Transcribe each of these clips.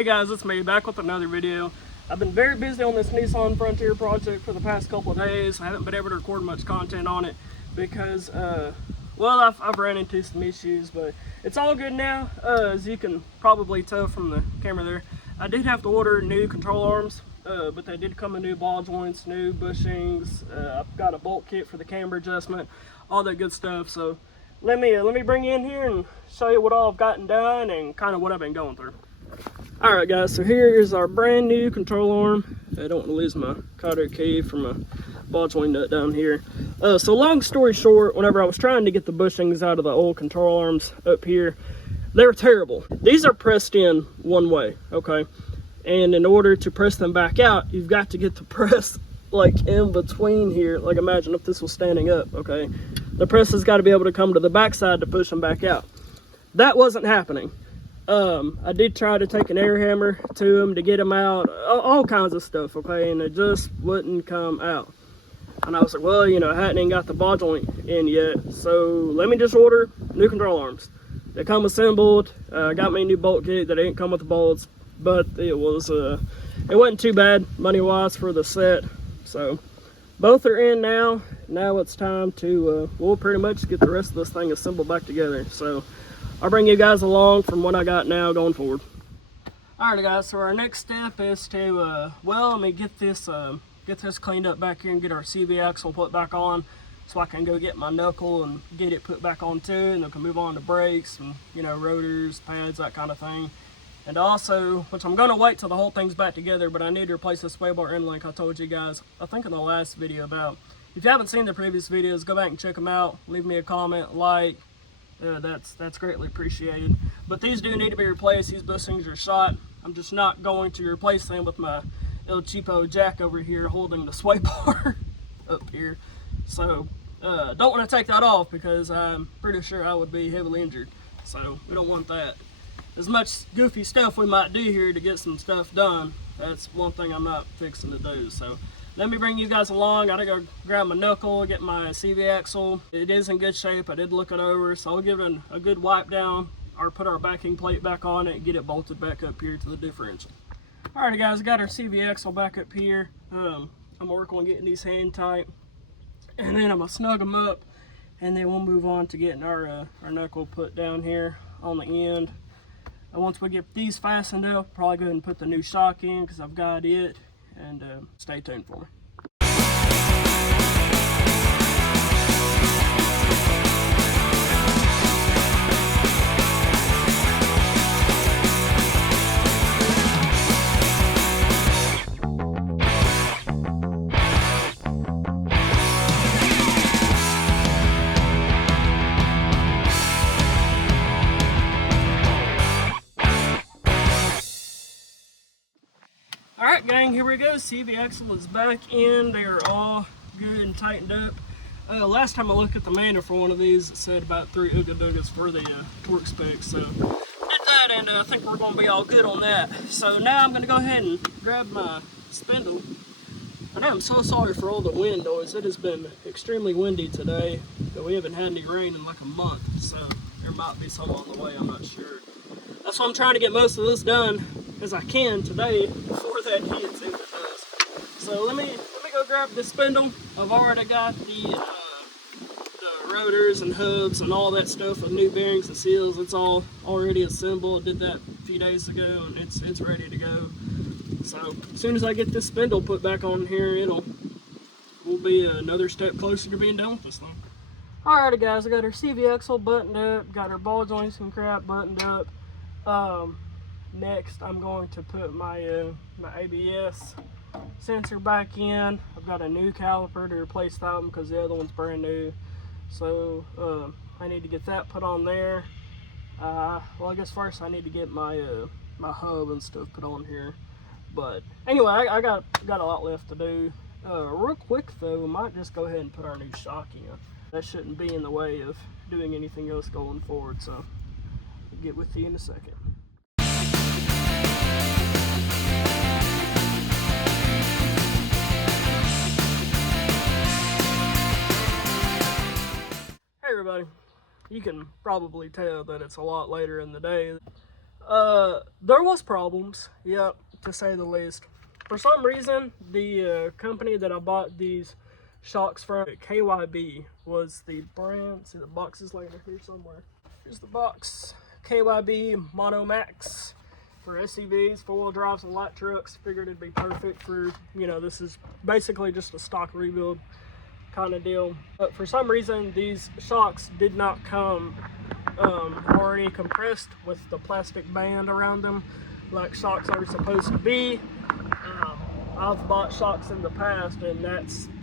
Hey guys, it's me back with another video. I've been very busy on this Nissan Frontier Project for the past couple of days. I haven't been able to record much content on it because, well, I've ran into some issues, but it's all good now. As you can probably tell from the camera there, I did have to order new control arms, but they did come with new ball joints, new bushings. I've got a bolt kit for the camber adjustment, all that good stuff. So let me bring you in here and show you what all I've gotten done and kind of what I've been going through. Alright guys, so here is our brand new control arm. I don't want to lose my cotter key from a ball joint nut down here. So long story short, whenever I was trying to get the bushings out of the old control arms up here, they were terrible. These are pressed in one way, okay? And in order to press them back out, you've got to get the press like in between here. Like imagine if this was standing up, okay? The press has got to be able to come to the back side to push them back out. That wasn't happening. I did try to take an air hammer to them to get them out, all kinds of stuff, okay, and it just wouldn't come out. And I was like, well, you know, I hadn't even got the ball joint in yet, so let me just order new control arms. They come assembled. Got me a new bolt kit that didn't come with the bolts, but it wasn't too bad money-wise for the set. So both are in now. Now it's time to, we'll pretty much get the rest of this thing assembled back together. So I'll bring you guys along from what I got now going forward. Alright guys, so our next step is to, well, let me get this cleaned up back here and get our CV axle put back on so I can go get my knuckle and get it put back on too, and then can move on to brakes and, you know, rotors, pads, that kind of thing. And also, which I'm going to wait till the whole thing's back together, but I need to replace the sway bar end link I told you guys, I think in the last video about. If you haven't seen the previous videos, go back and check them out. Leave me a comment, like. That's greatly appreciated. But these do need to be replaced. These bushings are shot. I'm just not going to replace them with my El Cheapo jack over here holding the sway bar up here. So don't want to take that off because I'm pretty sure I would be heavily injured. So we don't want that. As much goofy stuff we might do here to get some stuff done, that's one thing I'm not fixing to do. So let me bring you guys along. I gotta go grab my knuckle, get my CV axle. It is in good shape. I did look it over, so I'll give it a good wipe down or put our backing plate back on it and get it bolted back up here to the differential. Alrighty guys, got our CV axle back up here. I'm gonna work on getting these hand tight, and then I'm gonna snug them up, and then we'll move on to getting our knuckle put down here on the end. And once we get these fastened up, probably go ahead and put the new shock in because I've got it. And stay tuned for me. Alright gang, here we go. CV axle is back in. They are all good and tightened up. Last time I looked at the manual for one of these, it said about 3 ooga boogas for the torque specs. So did that, and I think we're going to be all good on that. So now I'm going to go ahead and grab my spindle. And I'm so sorry for all the wind noise. It has been extremely windy today, but we haven't had any rain in like a month. So there might be some on the way, I'm not sure. That's why I'm trying to get most of this done as I can today before that hits, if it does. So let me go grab the spindle. I've already got the rotors and hubs and all that stuff with new bearings and seals. It's all already assembled. Did that a few days ago, and it's ready to go. So as soon as I get this spindle put back on here, we'll be another step closer to being done with this thing. Alrighty guys, I got our CV axle buttoned up, got our ball joints and crap buttoned up. Next, I'm going to put my my ABS sensor back in. I've got a new caliper to replace that one because the other one's brand new. So I need to get that put on there. Well, I guess first I need to get my my hub and stuff put on here. But anyway, I got a lot left to do. Real quick though, we might just go ahead and put our new shock in. That shouldn't be in the way of doing anything else going forward. So I'll get with you in a second. Hey everybody, you can probably tell that it's a lot later in the day. There was problems, yep, to say the least. For some reason, the company that I bought these shocks from, KYB, was the brand. See, the box is later here somewhere. Here's the box. KYB Mono Max for SUVs, four-wheel drives, and light trucks. Figured it'd be perfect for, you know, this is basically just a stock rebuild kind of deal. But for some reason, these shocks did not come already compressed with the plastic band around them like shocks are supposed to be. I've bought shocks in the past, and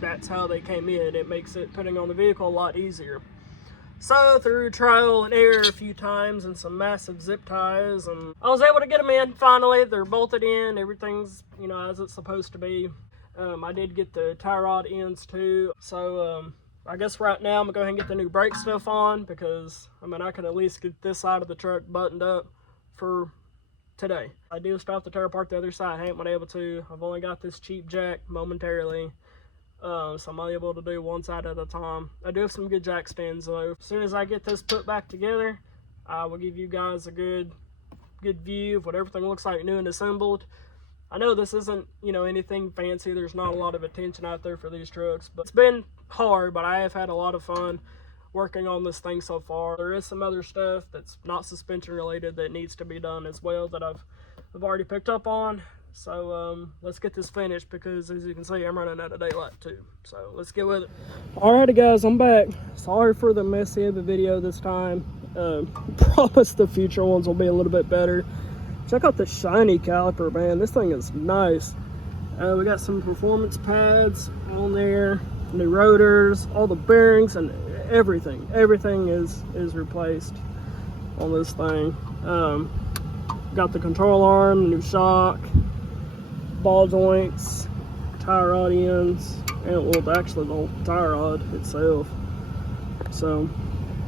that's how they came in. It makes it putting on the vehicle a lot easier. So through trial and error a few times and some massive zip ties, and I was able to get them in finally. They're bolted in, everything's, you know, as it's supposed to be. I did get the tie rod ends too. So I guess right now I'm gonna go ahead and get the new brake stuff on, because I mean I can at least get this side of the truck buttoned up for today. I do still have to tear apart the other side. I ain't been able to. I've only got this cheap jack momentarily. So I'm only able to do one side at a time. I do have some good jack stands though. As soon as I get this put back together, I will give you guys a good view of what everything looks like new and assembled. I know this isn't, you know, anything fancy. There's not a lot of attention out there for these trucks, but it's been hard, but I have had a lot of fun working on this thing so far. There is some other stuff that's not suspension related that needs to be done as well that I've already picked up on. So let's get this finished, because as you can see, I'm running out of daylight too. So let's get with it. Alrighty guys, I'm back. Sorry for the messy of a video this time. Promise the future ones will be a little bit better. Check out the shiny caliper, man. This thing is nice. We got some performance pads on there, new rotors, all the bearings, and everything. Everything is replaced on this thing. Got the control arm, new shock, ball joints, tie rod ends, and well, actually the whole tie rod itself. So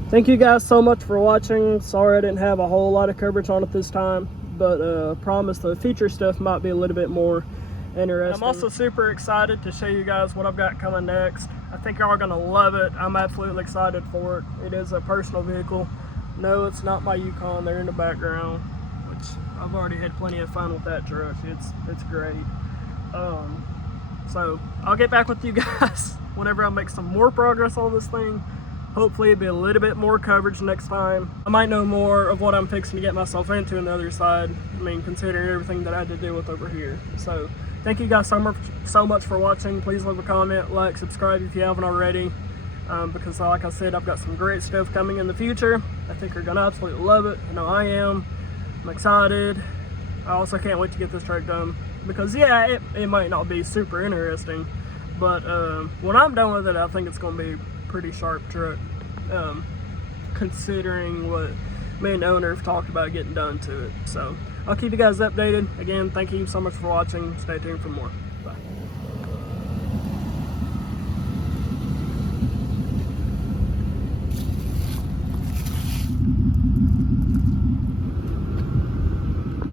thank you guys so much for watching. Sorry I didn't have a whole lot of coverage on it this time, but promise the feature stuff might be a little bit more interesting. I'm also super excited to show you guys what I've got coming next. I think y'all are gonna love it. I'm absolutely excited for it. It is a personal vehicle. No, it's not my Yukon there in the background, which I've already had plenty of fun with that truck. It's great. So I'll get back with you guys whenever I make some more progress on this thing. Hopefully it'll be a little bit more coverage next time. I might know more of what I'm fixing to get myself into on the other side. I mean, considering everything that I had to deal with over here. So thank you guys so much for watching. Please leave a comment, like, subscribe if you haven't already. Because like I said, I've got some great stuff coming in the future. I think you're gonna absolutely love it. I know I am. I'm excited. I also can't wait to get this truck done, because yeah, it might not be super interesting, but when I'm done with it, I think it's going to be a pretty sharp truck, considering what me and the owner have talked about getting done to it. So I'll keep you guys updated. Again, thank you so much for watching. Stay tuned for more. Bye.